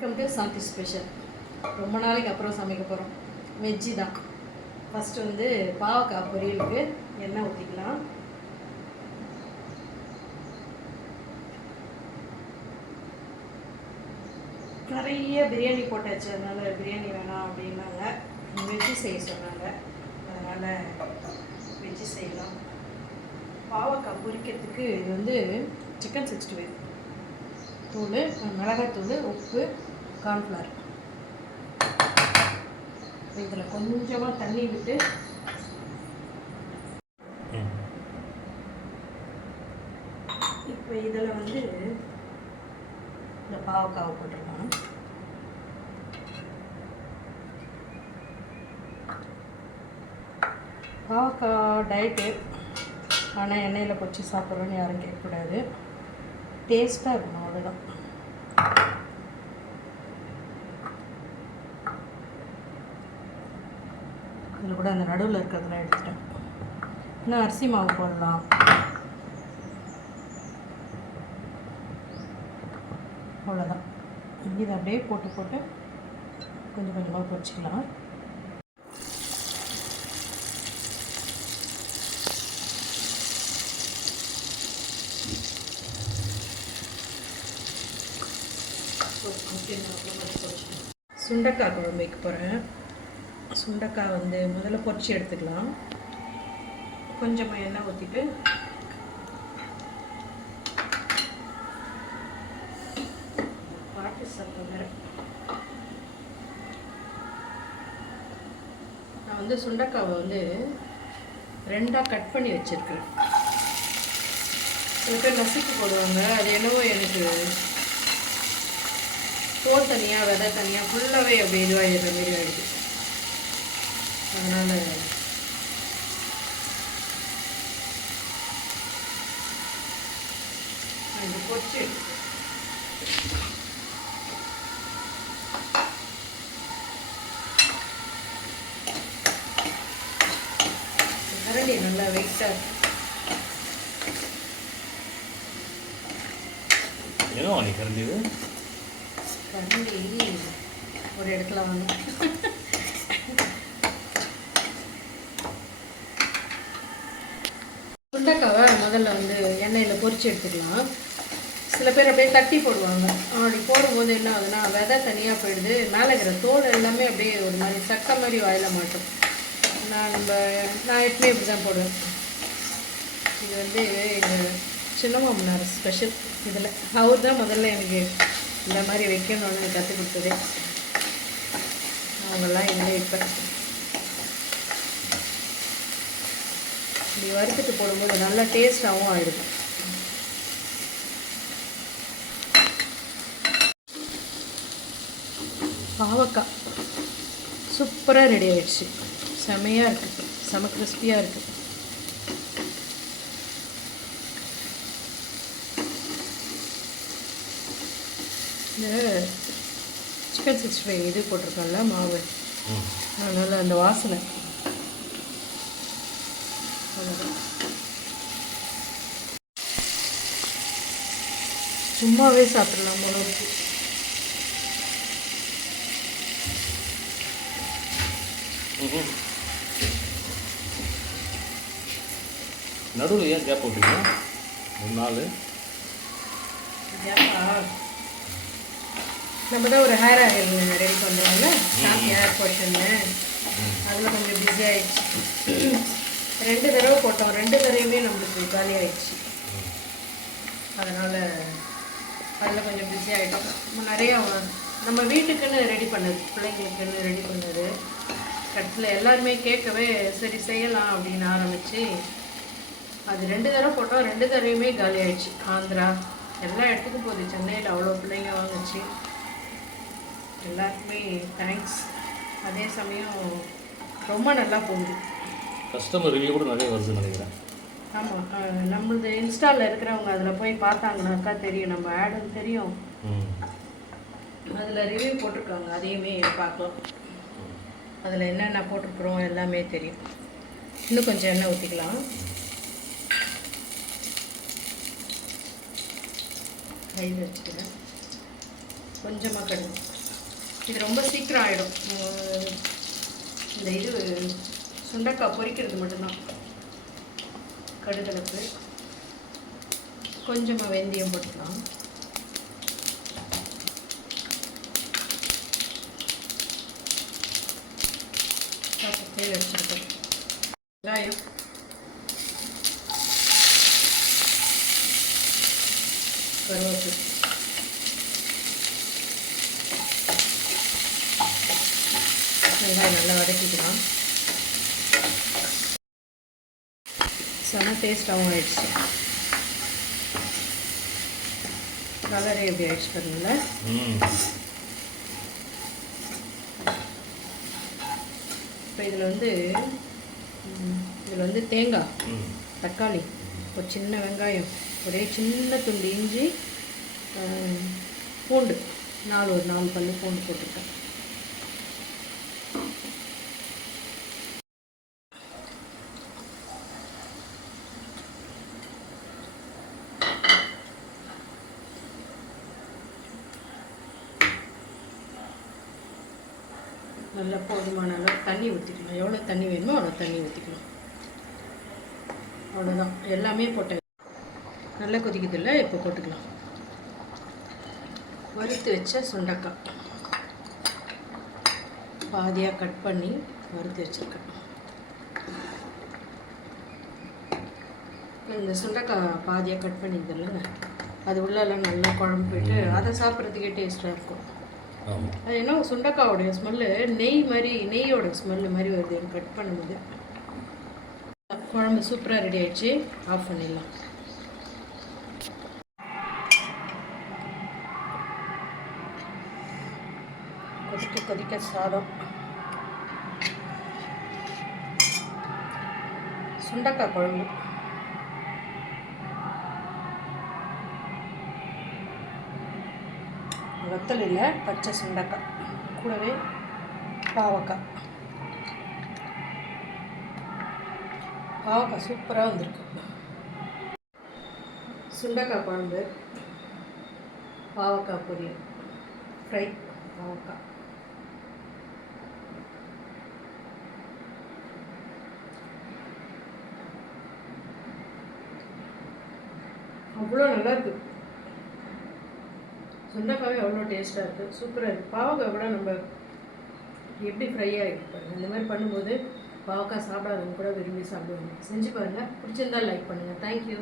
Welcome to Shanti special ரொம்ப நாளைக்கு அப்புறம் சமைக்க போகிறோம் வெஜ்ஜி தான். ஃபஸ்ட்டு வந்து பாவக்காய் பொரியலுக்கு எண்ணெய் ஊற்றிக்கலாம் நிறைய பிரியாணி போட்டாச்சு. அதனால் பிரியாணி வேணாம் அப்படின்னாங்க. வெஜ்ஜி செய்ய சொன்னாங்க. அதனால் வெஜ்ஜி செய்யலாம். பாவக்காய் பொரிக்கிறதுக்கு இது வந்து சிக்கன் சிக்ஸ்டி ஃபைவ் தூள் மிளகாய்த்தூள் உப்பு கார்ன்ஃப்ளவர் இதில் கொஞ்சமாக தண்ணி விட்டு இப்போ இதில் வந்து இந்த பாவக்காவை போட்டிருக்கோம். பாவக்காய் டயட்டு ஆனால் எண்ணெயில் பொரிச்சு சாப்பிட்றோன்னு யாரும் கேட்கக்கூடாது. டேஸ்ட்டாக இருக்கணும் அவ்வளோதான் இதில் கூட அந்த நடுவில் இருக்கிறதெல்லாம் எடுத்துட்டேன். இன்னும் அரிசி மாவு போடலாம். அவ்வளோதான் இதை அப்படியே போட்டு போட்டு கொஞ்சம் கொஞ்சமாக பொரிச்சிக்கலாம். சுண்டக்காய் குழம்பு வைக்க போகிறேன். சுண்டக்காய் வந்து முதல்ல பொரிச்சு எடுத்துக்கலாம். கொஞ்சமாக எண்ணெய் ஊற்றிட்டு. பாட்டு சத்தம் வேறு. நான் வந்து சுண்டக்காவை வந்து ரெண்டாக கட் பண்ணி வச்சுருக்கிறேன். சில பேர் நசுக்கு போடுவாங்க. அது என்னவோ எனக்கு தோல் தனியாக விதை தனியாக ஃபுல்லாகவே அப்படி இதுவாகிடுற மாரி ஆகிடுது அதனால் இது பொறிச்சு கரண்டி நல்லா வெயிட்டாக இருக்கு. ஏன்னா கரண்டி பண்ணி ஒரு இடத்துல வந்து. முட்டைக்காவை முதல்ல வந்து எண்ணெயில் பொறிச்சு எடுத்துக்கலாம். சில பேர் அப்படியே தட்டி போடுவாங்க. அப்படி போடும்போது என்ன ஆகுதுன்னா விதை தனியாக போயிடுது. மேலே இருக்கிற தோல் எல்லாமே அப்படியே ஒரு மாதிரி சக்க மாதிரி வாயில மாட்டோம். நான் நம்ம நான் எப்பவுமே இப்படி தான் போடுவேன். இது வந்து எங்கள் சின்ன மாமனார் ஸ்பெஷல் இதில். அவர் தான் முதல்ல எனக்கு இந்த மாதிரி வைக்கணும்னு கற்றுக் கொடுத்ததே. அவங்கெல்லாம் இல்லை இப்போ இப்படி வறுத்துட்டு போடும்போது நல்லா டேஸ்டாகவும் ஆகிடும் பாவக்காய். சூப்பராக ரெடி ஆகிடுச்சு செமையாக இருக்குது செம கிறிஸ்பியாக இருக்குது இந்த சிக்கன் சிக்ஸ்டி ஃபைவ் இது போட்டிருக்கோம்ல மாவு. அதனால் அந்த வாசனை. சும்மாவே சாப்பிடலாம் உணவுக்கு நடுவில் ஏன் கேப் விட்டீங்க ஒரு நாள் நம்ம தான் ஒரு ஹேர் ஆயில் ரெடி பண்ணுறோம்ல சாமி ஹேர் போர்ஷன்னு அதில் கொஞ்சம் பிஸி ஆயிடுச்சு. ரெண்டு தடவை போட்டோம். ரெண்டு தடவையுமே நம்மளுக்கு காலி ஆயிடுச்சு. அதனால் அதில் கொஞ்சம் பிஸி ஆகிட்டோம் நிறையா நம்ம வீட்டுக்குன்னு ரெடி பண்ணது பிள்ளைங்களுக்குன்னு ரெடி பண்ணது. கடைசியில் எல்லாருமே கேட்கவே சரி செய்யலாம் அப்படின்னு ஆரம்பித்து அது ரெண்டு தடவை போட்டோம். ரெண்டு தடவையுமே காலி ஆயிடுச்சு. ஆந்திரா எல்லா இடத்துக்கும் போகுது. சென்னையில் அவ்வளோ பிள்ளைங்க வாங்குச்சு. எல்லாருக்குமே தேங்க்ஸ் அதே சமயம் ரொம்ப நல்லா போகுது. கஸ்டமர் ரிவ்யூ கூட நிறைய வருதுன்னு நினைக்கிறேன். ஆமாம் நம்மளது இன்ஸ்டாவில் இருக்கிறவங்க அதில் போய் பார்த்தாங்கனாக்கா தெரியும். நம்ம ஆடுன்னு தெரியும். அதில் ரிவ்யூ போட்டிருக்காங்க. அதையுமே பார்க்கலாம். அதில் என்னென்ன போட்டிருக்கிறோம் எல்லாமே தெரியும். இன்னும் கொஞ்சம் எண்ணெய் ஊற்றிக்கலாம் கையில் வச்சுக்கிறேன். கொஞ்சமாக கடுகு. இது ரொம்ப சீக்கிரம் ஆகிடும் இந்த இது சுண்டக்காய் பொரிக்கிறது மட்டும்தான். கடுகலப்பு கொஞ்சமாக வெந்தயம் போட்டுக்கலாம். சாப்பிட்டே வச்சுருக்கேன் வெங்காயம். கருவேப்பிலை. வெங்காயம் நல்லா வதக்கிக்கலாம். செம ஆகும் ஆயிடுச்சு. கலரே எப்படி ஆயிடுச்சு பாருங்கள இப்போ இதில் வந்து இதில் வந்து தேங்காய் தக்காளி ஒரு சின்ன வெங்காயம் ஒரே சின்ன துண்டு இஞ்சி பூண்டு நாலு ஒரு நாலு பல்லு பூண்டு போட்டிருக்கேன். நல்லா போதுமான அளவு தண்ணி ஊற்றிக்கலாம் எவ்வளோ தண்ணி வேணுமோ அவ்வளோ தண்ணி ஊற்றிக்கலாம் அவ்வளோதான் எல்லாமே போட்டேன் நல்லா கொதிக்கிறதில்ல இப்போ போட்டுக்கலாம். வறுத்து வச்ச சுண்டக்காய். பாதியாக கட் பண்ணி வறுத்து வச்சுருக்கேன். இந்த சுண்டக்காய் பாதியாக கட் பண்ணியிருந்தேன்லங்க. அது உள்ளெல்லாம் நல்லா குழம்பு போயிட்டு அதை சாப்பிட்றதுக்கே டேஸ்ட்டாக இருக்கும். அது என்ன சுண்டக்காவோடைய ஸ்மெல்லு நெய் மாதிரி நெய்யோட ஸ்மெல்லு மாதிரி வருது. எனக்கு கட் பண்ணும்போது. குழம்பு சூப்பராக ரெடி ஆயிடுச்சு. ஆஃப் பண்ணிடலாம். கொதிக்க கொதிக்க சாதம். சுண்டக்காய் குழம்பு. வத்தல் பச்சை சுண்டக்காய் கூடவே பாவக்காய். பாவக்காய் சூப்பராக வந்திருக்கு. சுண்டக்காய் குழம்பு பாவக்காய் பொரியல் ஃப்ரை பாவக்காய். அவ்வளோ நல்லா இருக்கு. சுண்டக்காவே அவ்வளோ டேஸ்ட்டாக இருக்குது சூப்பராக இருக்குது பாவக்காய் கூட நம்ம எப்படி ஃப்ரை ஆகிருக்கு பாருங்கள் இந்த மாதிரி பண்ணும்போது பாவக்காய் சாப்பிடாதவங்க கூட விரும்பி சாப்பிடுவாங்க. செஞ்சு பாருங்கள் பிடிச்சிருந்தா லைக் பண்ணுங்கள் தேங்க்யூ